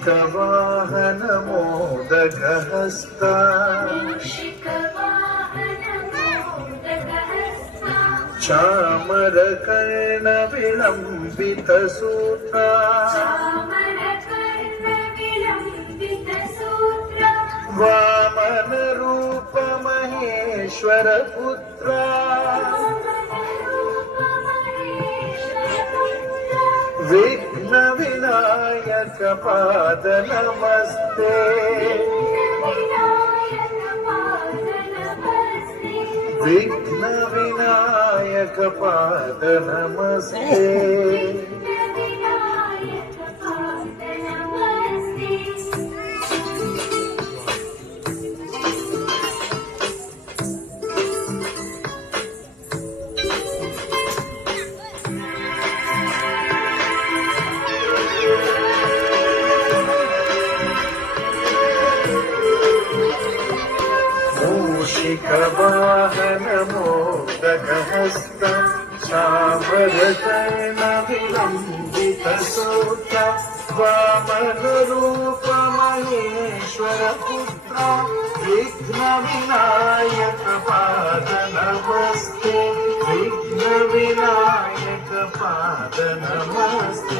मूषिकवाहन मोदकहस्ता चामरकर्ण विलम्बितसूत्रा वामन रूप महेश्वर पुत्रा विघ्न विनायक पाद नमस्ते विघ्न विनायक पाद नमस्ते मूषिकवाहन मोदकहस्ता चामरकर्ण विलम्बितसूत्रा वामन रूप महेश्वर पुत्रा विघ्न विनायक पाद नमस्ते विघ्न विनायक पाद नमस्ते